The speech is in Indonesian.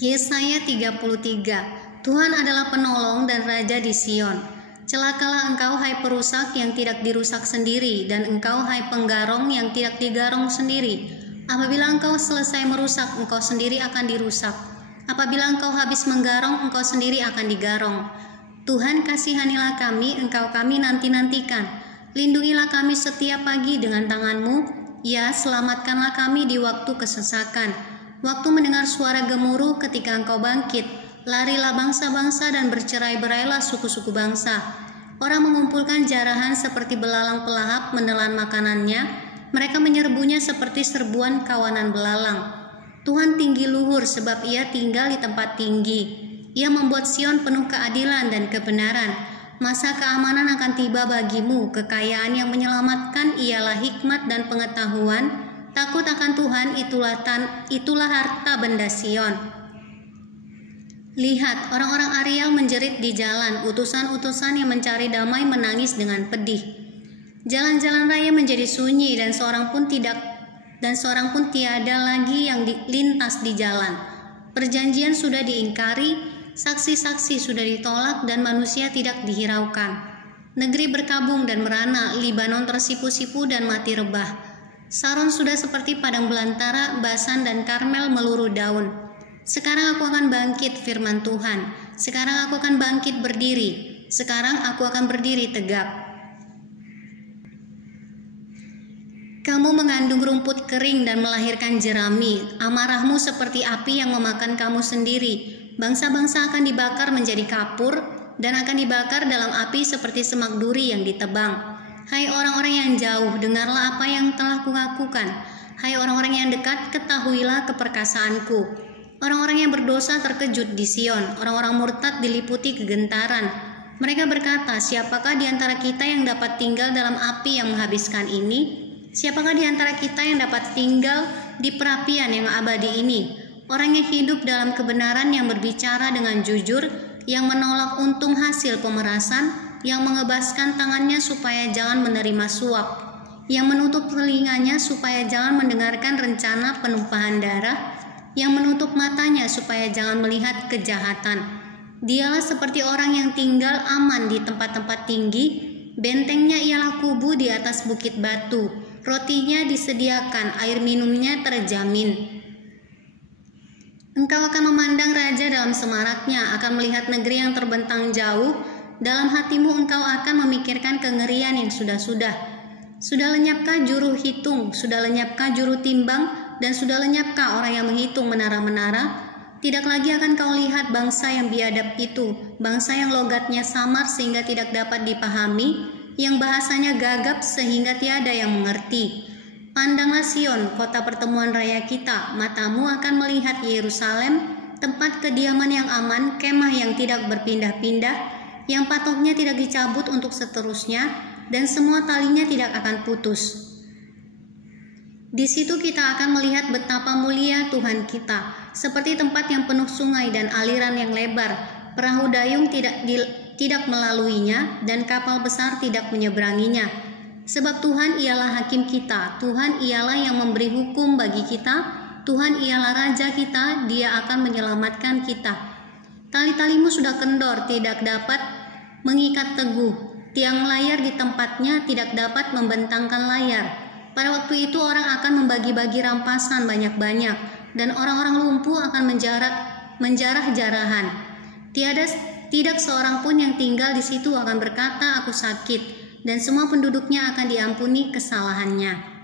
Yesaya 33. Tuhan adalah penolong dan raja di Sion. Celakalah engkau hai perusak yang tidak dirusak sendiri, dan engkau hai penggarong yang tidak digarong sendiri. Apabila engkau selesai merusak, engkau sendiri akan dirusak. Apabila engkau habis menggarong, engkau sendiri akan digarong. Tuhan, kasihanilah kami, engkau kami nanti-nantikan. Lindungilah kami setiap pagi dengan tangan-Mu. Ya, selamatkanlah kami di waktu kesesakan. Waktu mendengar suara gemuruh ketika engkau bangkit, larilah bangsa-bangsa dan bercerai-berailah suku-suku bangsa. Orang mengumpulkan jarahan seperti belalang pelahap menelan makanannya, mereka menyerbunya seperti serbuan kawanan belalang. Tuhan tinggi luhur sebab Ia tinggal di tempat tinggi. Ia membuat Sion penuh keadilan dan kebenaran. Masa keamanan akan tiba bagimu, kekayaan yang menyelamatkan ialah hikmat dan pengetahuan. Takut akan Tuhan itulah harta benda Sion. Lihat, orang-orang Ariel menjerit di jalan, utusan-utusan yang mencari damai menangis dengan pedih. Jalan-jalan raya menjadi sunyi dan seorang pun tiada lagi yang lintas di jalan. Perjanjian sudah diingkari, saksi-saksi sudah ditolak dan manusia tidak dihiraukan. Negeri berkabung dan merana, Libanon tersipu-sipu dan mati rebah. Saron sudah seperti padang belantara, Basan dan Karmel meluruh daun. Sekarang aku akan bangkit, firman Tuhan. Sekarang aku akan bangkit berdiri. Sekarang aku akan berdiri tegak. Kamu mengandung rumput kering dan melahirkan jerami. Amarahmu seperti api yang memakan kamu sendiri. Bangsa-bangsa akan dibakar menjadi kapur dan akan dibakar dalam api seperti semak duri yang ditebang. Hai orang-orang yang jauh, dengarlah apa yang telah kulakukan. Hai orang-orang yang dekat, ketahuilah keperkasaanku. Orang-orang yang berdosa terkejut di Sion, orang-orang murtad diliputi kegentaran. Mereka berkata, siapakah di antara kita yang dapat tinggal dalam api yang menghabiskan ini? Siapakah di antara kita yang dapat tinggal di perapian yang abadi ini? Orang yang hidup dalam kebenaran, yang berbicara dengan jujur, yang menolak untung hasil pemerasan, yang mengebaskan tangannya supaya jangan menerima suap, yang menutup telinganya supaya jangan mendengarkan rencana penumpahan darah, yang menutup matanya supaya jangan melihat kejahatan. Dialah seperti orang yang tinggal aman di tempat-tempat tinggi, bentengnya ialah kubu di atas bukit batu, rotinya disediakan, air minumnya terjamin. Engkau akan memandang raja dalam semaraknya, akan melihat negeri yang terbentang jauh. Dalam hatimu engkau akan memikirkan kengerian yang sudah-sudah. Sudah lenyapkah juru hitung, sudah lenyapkah juru timbang, dan sudah lenyapkah orang yang menghitung menara-menara? Tidak lagi akan kau lihat bangsa yang biadab itu, bangsa yang logatnya samar sehingga tidak dapat dipahami, yang bahasanya gagap sehingga tiada yang mengerti. Pandanglah Sion, kota pertemuan raya kita, matamu akan melihat Yerusalem, tempat kediaman yang aman, kemah yang tidak berpindah-pindah, yang patohnya tidak dicabut untuk seterusnya, dan semua talinya tidak akan putus. Di situ kita akan melihat betapa mulia Tuhan kita, seperti tempat yang penuh sungai dan aliran yang lebar. Perahu dayung tidak melaluinya, dan kapal besar tidak menyeberanginya. Sebab Tuhan ialah hakim kita, Tuhan ialah yang memberi hukum bagi kita, Tuhan ialah Raja kita, Dia akan menyelamatkan kita. Tali-talimu sudah kendor, tidak dapat mengikat teguh. Tiang layar di tempatnya tidak dapat membentangkan layar. Pada waktu itu orang akan membagi-bagi rampasan banyak-banyak, dan orang-orang lumpuh akan menjarah jarahan. Tidak seorang pun yang tinggal di situ akan berkata, aku sakit, dan semua penduduknya akan diampuni kesalahannya.